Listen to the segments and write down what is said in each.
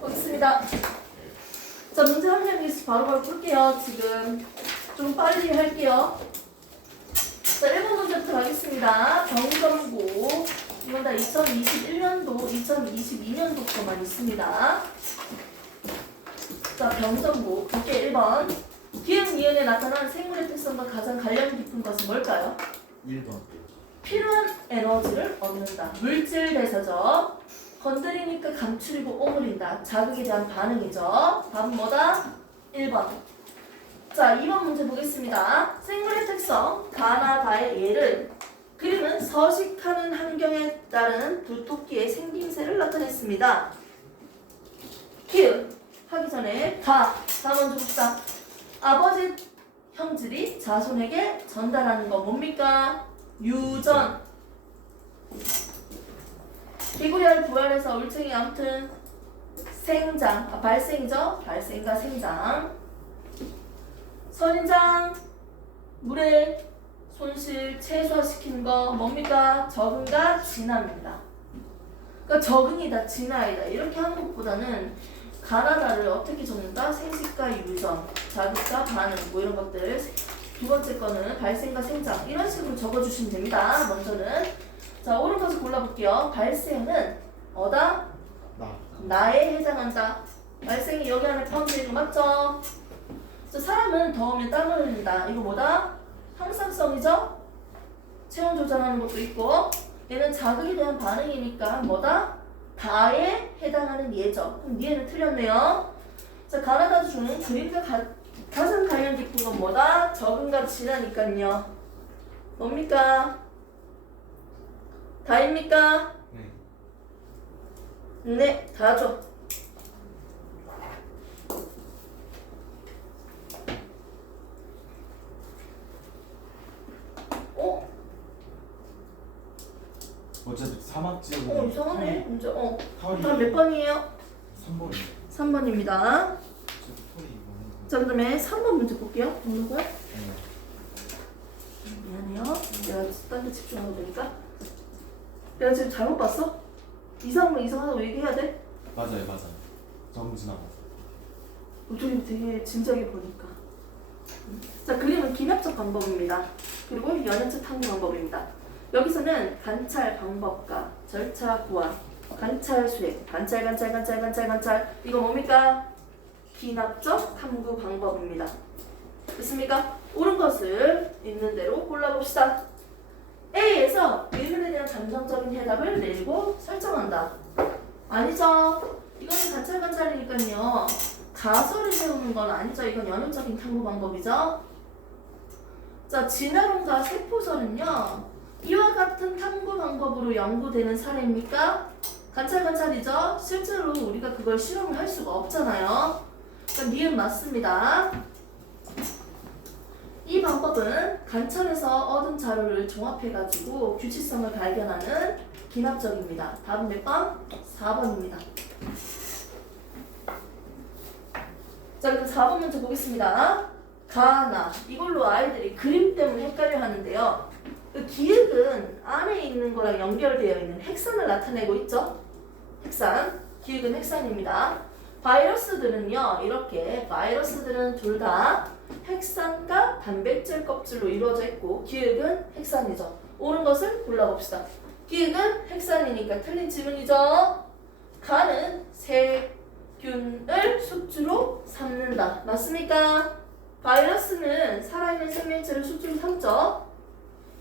보겠습니다. 자, 문제 한 명씩 바로바로 풀게요. 지금 좀 빨리 할게요. 자, 1번 문제부터 가겠습니다. 정전고. 이건 다 2021년도, 2022년도 거만 있습니다. 자, 병정고. 볼게 1번. 기억 니은에 나타난 생물의 특성과 가장 관련 깊은 것은 뭘까요? 1번. 필요한 에너지를 얻는다. 물질 대사죠. 건드리니까 감추리고 오므린다. 자극에 대한 반응이죠. 답은 뭐다? 1번. 자, 2번 문제 보겠습니다. 생물의 특성, 가나다의 예를 그림은 서식하는 환경에 따른 두 토끼의 생김새를 나타냈습니다. 기억 하기 전에 다 먼저 봅시다. 아버지 형질이 자손에게 전달하는 거 뭡니까? 유전. 개구리알 부활해서 올챙이 아무튼 생장, 발생이죠? 발생과 생장. 선인장, 물의 손실 최소화시키는 거 뭡니까? 적응과 진화입니다. 그러니까 적응이다, 진화이다 이렇게 하는 것보다는 가나다를 어떻게 적는다? 생식과 유전, 자극과 반응 뭐 이런 것들. 두 번째 거는 발생과 생장 이런 식으로 적어주시면 됩니다. 먼저는 자, 옳은 것을 골라볼게요. 발생은 어다? 나에 해당한다. 발생이 여기 안에 포함되어 있는 거 맞죠? 자, 사람은 더우면 땀을 흘린다. 이거 뭐다? 항상성이죠? 체온 조절하는 것도 있고 얘는 자극에 대한 반응이니까 뭐다? 다에 해당하는 예죠. 그럼 얘는 틀렸네요. 자, 가나다 중 그림과 가장 관련 깊은 건 뭐다? 적응과 진화니까요. 뭡니까? 다입니까? 네. 네, 다죠. 어? 어차피 사막 지역은 이상하네. 문제. 타월이 다음 몇 번이에요? 3번. 3번입니다. 자, 그 다음에 3번 문제 볼게요. 보는 거야? 미안해요. 내가 딴 데 집중하고 되니까. 내가 지금 잘못 봤어? 이상한 거 이상하다고 얘기해야 돼? 맞아요. 정진아. 어떻게 되게 진지하게 보니까. 자, 그림은 기납적 방법입니다. 그리고 연연체 탐구 방법입니다. 여기서는 관찰 방법과 절차 구화, 관찰 수행, 관찰 이거 뭡니까? 기납적 탐구 방법입니다. 됐습니까? 옳은 것을 있는 대로 골라봅시다. A에서 질문에 대한 감정적인 해답을 내리고 설정한다. 아니죠. 이거는 관찰이니까요. 가설을 세우는 건 아니죠. 이건 연역적인 탐구 방법이죠. 자, 진화론과 세포설은요. 이와 같은 탐구 방법으로 연구되는 사례입니까? 관찰이죠. 실제로 우리가 그걸 실험을 할 수가 없잖아요. 그러니까 니은 맞습니다. 이 방법은 관찰에서 얻은 자료를 종합해가지고 규칙성을 발견하는 기납적입니다. 답은 몇 번? 4번입니다. 자, 그럼 4번 문제 보겠습니다. 가나. 이걸로 아이들이 그림 때문에 헷갈려 하는데요. 그 기획은 안에 있는 거랑 연결되어 있는 핵산을 나타내고 있죠? 핵산. 기획은 핵산입니다. 바이러스들은요, 이렇게 바이러스들은 둘 다 핵산과 단백질 껍질로 이루어져 있고 기획은 핵산이죠. 옳은 것을 골라봅시다. 기획은 핵산이니까 틀린 지문이죠. 가는 세균을 숙주로 삼는다. 맞습니까? 바이러스는 살아있는 생명체를 숙주로 삼죠.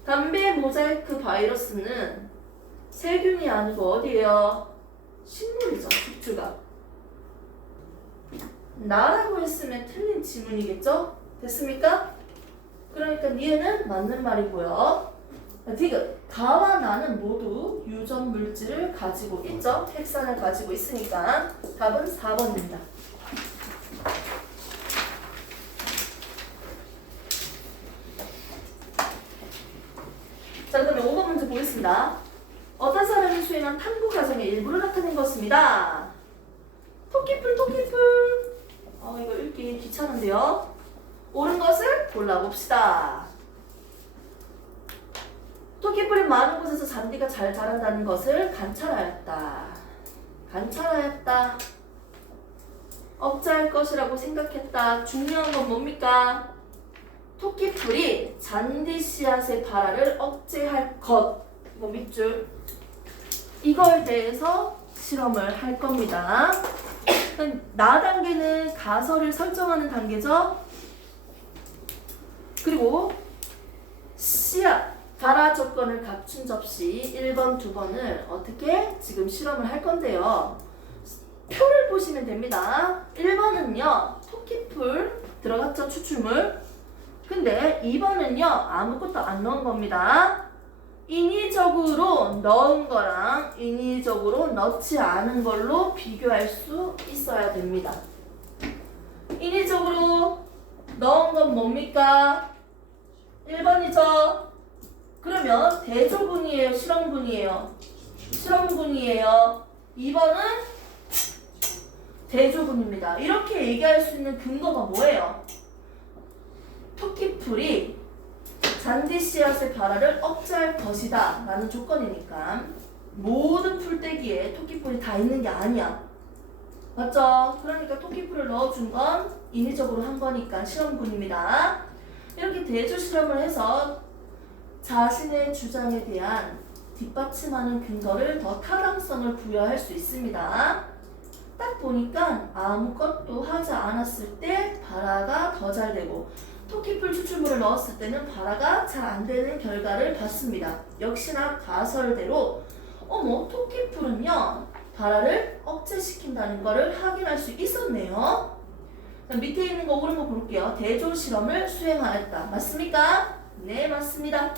담배 모자이크 바이러스는 세균이 아니고 어디예요? 식물이죠. 숙주가. 나라고 했으면 틀린 지문이겠죠? 됐습니까? 그러니까 니은은 맞는 말이고요. 디귿, 가와 나는 모두 유전 물질을 가지고 있죠? 핵산을 가지고 있으니까 답은 4번입니다. 자, 그다음에 5번 문제 보겠습니다. 어떤 사람이 수행한 탐구 과정의 일부를 나타낸 것입니다. 토끼풀. 이거 읽기 귀찮은데요. 옳은 것을 골라봅시다. 토끼풀이 많은 곳에서 잔디가 잘 자란다는 것을 관찰하였다. 관찰하였다. 억제할 것이라고 생각했다. 중요한 건 뭡니까? 토끼풀이 잔디 씨앗의 발화를 억제할 것. 이거 밑줄. 이거에 대해서 실험을 할 겁니다. 나 단계는 가설을 설정하는 단계죠. 그리고 씨앗, 발화 조건을 갖춘 접시 1번, 2번을 어떻게 지금 실험을 할 건데요. 표를 보시면 됩니다. 1번은요. 토끼풀 들어갔죠. 추출물. 근데 2번은요. 아무것도 안 넣은 겁니다. 인위적으로 넣은 거랑 인위적으로 넣지 않은 걸로 비교할 수 있어야 됩니다. 인위적으로 넣은 건 뭡니까? 1번이죠. 그러면 대조군이에요? 실험군이에요? 실험군이에요. 2번은 대조군입니다. 이렇게 얘기할 수 있는 근거가 뭐예요? 토끼풀이 잔디 씨앗의 발화를 억제할 것이다 라는 조건이니까 모든 풀떼기에 토끼풀이 다 있는 게 아니야. 맞죠? 그러니까 토끼풀을 넣어준 건 인위적으로 한 거니까 실험군입니다. 이렇게 대조 실험을 해서 자신의 주장에 대한 뒷받침하는 근거를 더 타당성을 부여할 수 있습니다. 딱 보니까 아무것도 하지 않았을 때 발화가 더 잘 되고 토끼풀 추출물을 넣었을 때는 발화가 잘 안 되는 결과를 봤습니다. 역시나 가설대로 토끼풀은요 발화를 억제시킨다는 것을 확인할 수 있었네요. 밑에 있는 거 옳은 거 볼게요. 대조 실험을 수행하였다. 맞습니까? 네, 맞습니다.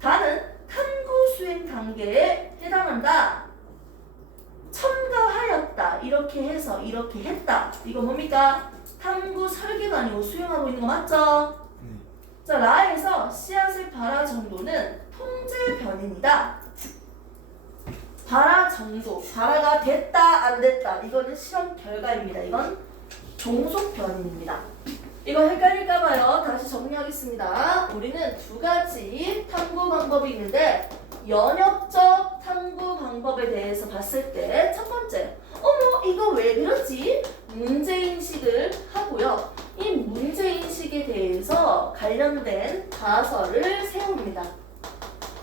다는 탐구 수행 단계에 해당한다. 첨가하였다. 이렇게 해서 이렇게 했다. 이거 뭡니까? 탐구 설계가 아니고 수행하고 있는 거 맞죠? 자, 라에서 씨앗의 발화 정도는 통제 변인이다. 발화 정도, 발화가 됐다 안 됐다. 이거는 실험 결과입니다. 이건 종속 변인입니다. 이거 헷갈릴까봐요. 다시 정리하겠습니다. 우리는 두 가지 탐구 방법이 있는데 연역적 탐구 방법에 대해서 봤을 때 첫 번째, 이거 왜 그러지? 문제인식을 하고요. 이 문제인식에 대해서 관련된 가설을 세웁니다.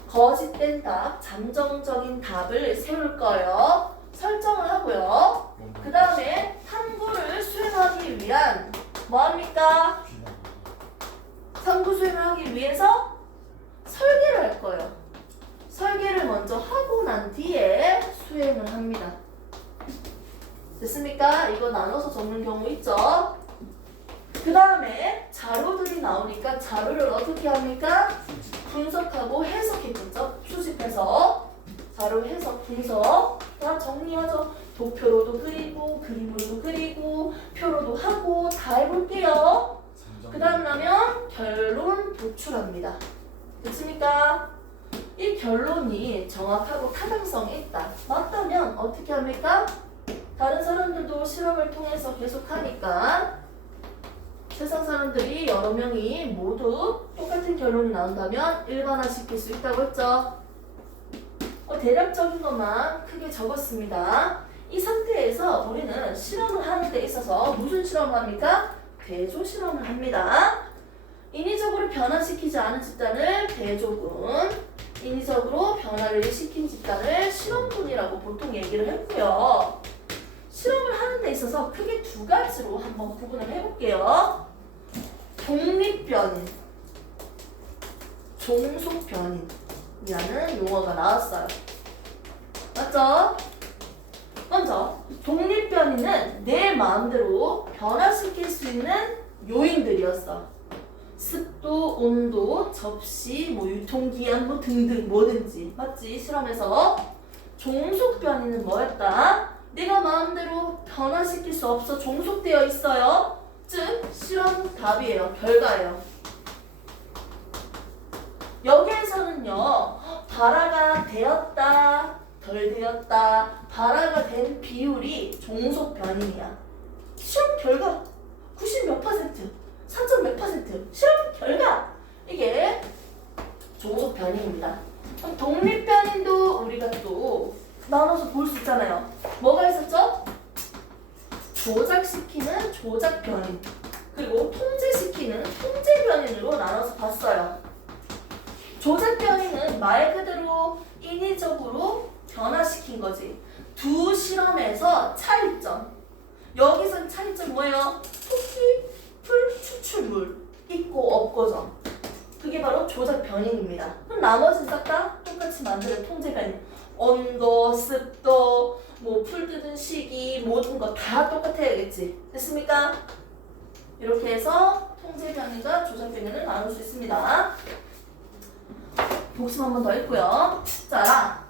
거짓된 답, 잠정적인 답을 세울 거예요. 설정을 하고요. 그 다음에 탐구를 수행하기 위한 뭐합니까? 탐구 수행을 하기 위해서 설계를 할 거예요. 설계를 먼저 하고 난 뒤에 수행을 합니다. 됐습니까? 이거 나눠서 적는 경우 있죠? 그 다음에 자료들이 나오니까 자료를 어떻게 합니까? 분석하고 해석했겠죠? 수집해서 자료 해석, 분석 다 정리하죠. 도표로도 그리고 그림으로도 그리고 표로도 하고 다 해볼게요. 그 다음 나면 결론 도출합니다. 됐습니까? 이 결론이 정확하고 타당성이 있다. 맞다면 어떻게 합니까? 다른 사람들도 실험을 통해서 계속하니까 세상 사람들이 여러 명이 모두 똑같은 결론이 나온다면 일반화시킬 수 있다고 했죠. 대략적인 것만 크게 적었습니다. 이 상태에서 우리는 실험을 하는 데 있어서 무슨 실험을 합니까? 대조 실험을 합니다. 인위적으로 변화시키지 않은 집단을 대조군, 인위적으로 변화를 시킨 집단을 실험군이라고 보통 얘기를 했고요. 실험을 하는 데 있어서 크게 두 가지로 한번 구분을 해볼게요. 독립변인, 종속변인이라는 용어가 나왔어요. 맞죠? 먼저 독립변인은 내 마음대로 변화시킬 수 있는 요인들이었어. 습도, 온도, 접시, 유통기한 등등 뭐든지. 맞지? 실험에서. 종속변인은 뭐였다? 내가 마음대로 변화시킬 수 없어. 종속되어 있어요. 즉 실험 답이에요. 결과예요. 여기에서는요. 발화가 되었다, 덜 되었다, 발화가 된 비율이 종속변인이야. 실험 결과 90몇 %, 4점 몇 %, 실험 결과 이게 종속변인입니다. 독립변인도 우리가 또 나눠서 볼 수 있잖아요. 뭐가 있었죠? 조작시키는 조작 변인 그리고 통제시키는 통제 변인으로 나눠서 봤어요. 조작 변인은 말 그대로 인위적으로 변화시킨 거지. 두 실험에서 차이점. 여기선 차이점 뭐예요? 토끼, 풀, 추출물 있고 없고죠. 그게 바로 조작 변인입니다. 그럼 나머지는 싹 다 똑같이 만드는 통제 변인. 온도, 습도, 뭐 풀 뜯은 시기 모든 거 다 똑같아야겠지. 됐습니까? 이렇게 해서 통제 변인과 조작 변인을 나눌 수 있습니다. 복습 한 번 더 했고요. 자,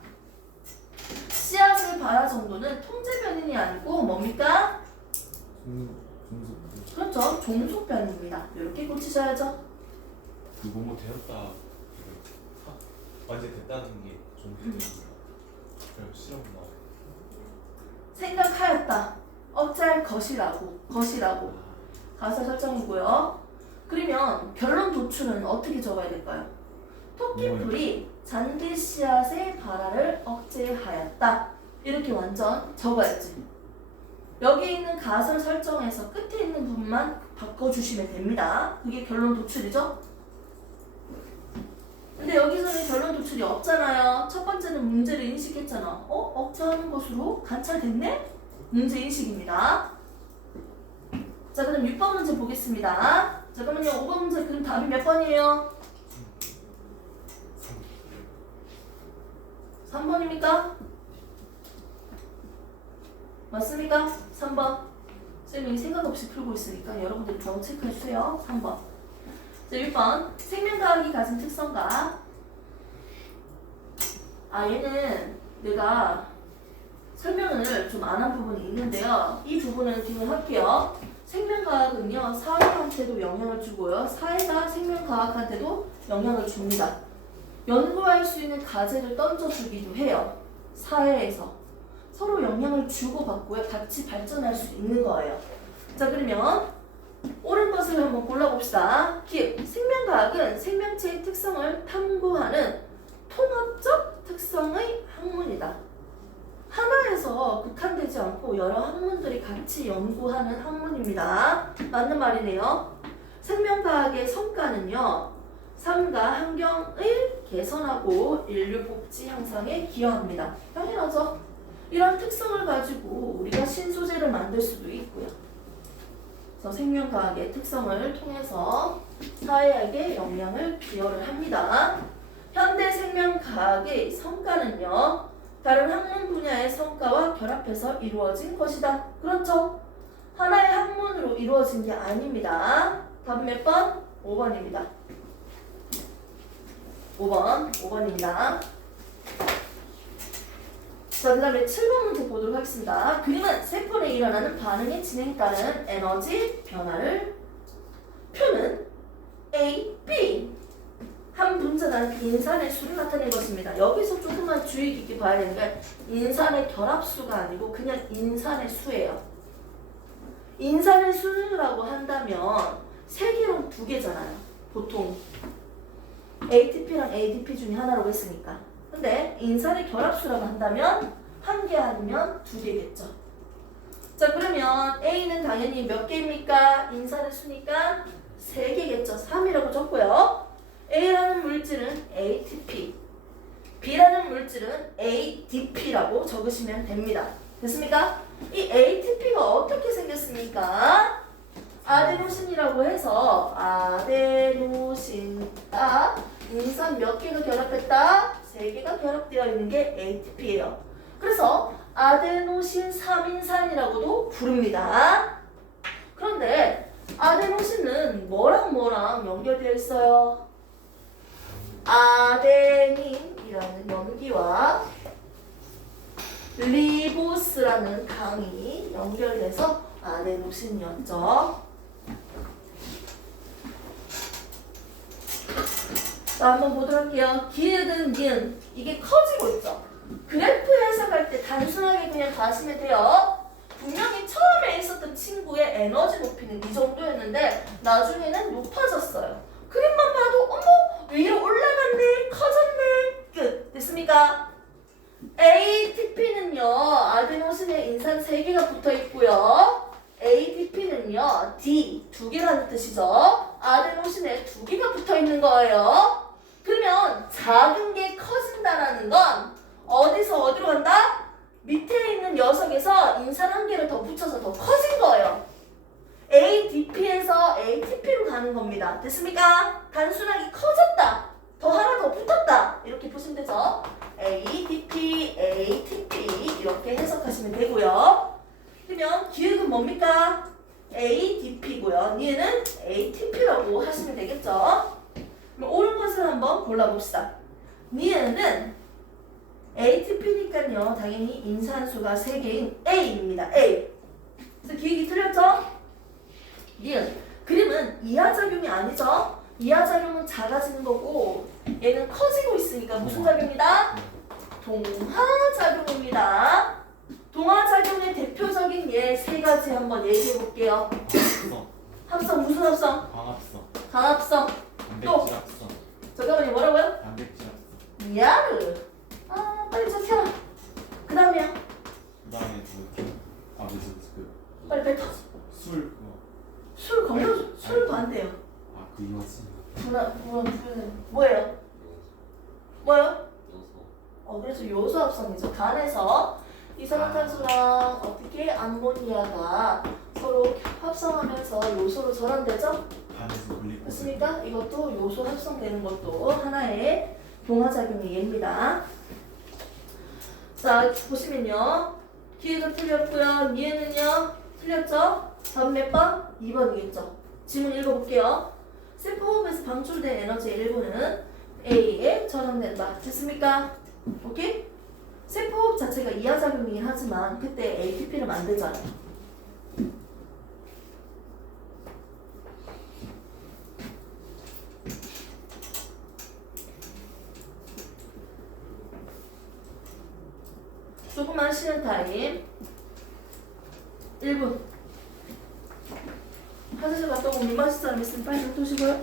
씨앗을 발화 정도는 통제 변인이 아니고 뭡니까? 중속. 그렇죠. 종속 변인입니다. 이렇게 고치셔야죠. 그 뭐뭐 되었다. 완전 됐다는 게 중속. 그럼 실험 나와. 생각하였다. 어찌할 것이라고. 가사 설정이고요. 그러면 결론 도출은 어떻게 적어야 될까요? 토끼풀이 잔디 씨앗의 발화를 억제하였다. 이렇게 완전 적어야지. 여기 있는 가설 설정에서 끝에 있는 부분만 바꿔주시면 됩니다. 그게 결론 도출이죠? 근데 여기서는 결론 도출이 없잖아요. 첫 번째는 문제를 인식했잖아. 억제하는 것으로 관찰됐네? 문제 인식입니다. 자, 그럼 6번 문제 보겠습니다. 잠깐만요. 5번 문제 그럼 답이 몇 번이에요? 3번입니까? 맞습니까? 3번. 쌤이 생각 없이 풀고 있으니까 여러분들이 바로 체크해주세요. 3번. 자, 6번. 생명과학이 가진 특성과 얘는 내가 설명을 좀 안 한 부분이 있는데요. 이 부분은 기본 할게요. 생명과학은요. 사회한테도 영향을 주고요. 사회가 생명과학한테도 영향을 줍니다. 연구할 수 있는 과제를 던져주기도 해요. 사회에서. 서로 영향을 주고받고요. 같이 발전할 수 있는 거예요. 자, 그러면 옳은 것을 한번 골라봅시다. 기억. 생명과학은 생명체의 특성을 탐구하는 통합적 특성의 학문이다. 하나에서 국한되지 않고 여러 학문들이 같이 연구하는 학문입니다. 맞는 말이네요. 생명과학의 성과는요. 삶과 환경을 개선하고 인류 복지 향상에 기여합니다. 당연하죠. 이런 특성을 가지고 우리가 신소재를 만들 수도 있고요. 그래서 생명과학의 특성을 통해서 사회에게 영향을 기여를 합니다. 현대 생명과학의 성과는요. 다른 학문 분야의 성과와 결합해서 이루어진 것이다. 그렇죠? 하나의 학문으로 이루어진 게 아닙니다. 답은 몇 번? 5번입니다. 5번입니다. 자, 그 다음에 7번 문제 보도록 하겠습니다. 그림은 세포 내에 일어나는 반응의 진행에 따른 에너지 변화를 표는 A, B 한 분자단 인산의 수를 나타낸 것입니다. 여기서 조금만 주의 깊게 봐야 되는 게 인산의 결합수가 아니고 그냥 인산의 수예요. 인산의 수라고 한다면 3개랑 2개잖아요. 보통 ATP랑 ADP 중에 하나라고 했으니까. 근데 인산의 결합수라고 한다면 1개 아니면 2개겠죠. 자, 그러면 A는 당연히 몇 개입니까? 인산의 수니까 3개겠죠. 3이라고 적고요. A라는 물질은 ATP, B라는 물질은 ADP라고 적으시면 됩니다. 됐습니까? 이 ATP가 어떻게 생겼습니까? 아데노신이라고 해서 아데노신과 인산 몇 개가 결합했다? 3개가 결합되어 있는 게 ATP예요. 그래서 아데노신 3인산이라고도 부릅니다. 그런데 아데노신은 뭐랑 연결되어 있어요? 아데닌이라는 염기와 리보스라는 당이 연결돼서 아데노신이었죠. 자, 한번 보도록 할게요. 기획은 니은 이게 커지고 있죠. 그래프 해석할 때 단순하게 그냥 가시면 돼요. 분명히 처음에 있었던 친구의 에너지 높이는 이 정도였는데 나중에는 높아졌어요. 그림만 봐도 어머 위로 올라갔네, 커졌네, 끝. 됐습니까? ATP는요 아데노신의 ADP는 3개가 붙어 있고요. ADP는요, D 2개라는 뜻이죠. 아데노신에 2개가 붙어 있는 거예요. 그러면 작은 게 커진다라는 건 어디서 어디로 간다? 밑에 있는 녀석에서 인산 1개를 더 붙여서 더 커진 거예요. ADP에서 ATP로 가는 겁니다. 됐습니까? 단순하게 커졌다. 더 하나 더 붙었다. 이렇게 보시면 되죠. ADP, ATP 이렇게 해석하시면 되고요. 그러면 기억은 뭡니까? ADP고요. 니은 ATP라고 하시면 되겠죠. 그럼 옳은 것을 한번 골라봅시다. 니은은 ATP니까요. 당연히 인산수가 3개인 A입니다. A. 그래서 기억이 틀렸죠? 니은. 그림은 이하작용이 아니죠? 이하작용은 작아지는 거고 얘는 커지고 있으니까 무슨 작용이다? 동하작용입니다. 동하작용의 대표적인 예 3가지 한번 얘기해 볼게요. 합성, 합성 무슨 합성? 광합성, 단합성. 또. 단백질 합성, 잠깐만요 뭐라고요? 단백질 합성. 야르. 아 빨리 좀 펴라. 그 다음에요. 그다음에 빨리 뱉어. 술 그거. 술 건져. 술 반대요. 그 이거지. 뭐예요? 뭐요? 그래서 요소 합성이죠. 간에서 이산화탄소랑 어떻게 암모니아가 서로 합성하면서 요소로 전환되죠? 간에서 글리코겐. 맞습니까? 이것도 요소 합성되는 것도 하나의 동화작용의 예입니다. 자 보시면요. 기회가 틀렸고요. 니은은요 틀렸죠? 답 몇 번? 2번이겠죠. 질문 읽어볼게요. 세포호흡에서 방출된 에너지의 일부는 A에 전환된다. 됐습니까? 오케이? 세포호흡 자체가 이하작용이긴 하지만 그때 ATP를 만들잖아요. 조금만 쉬는 타임. 1분. 화장실 갔다 오고 물 마실 사람 있으면 빨리 좀 도시고요.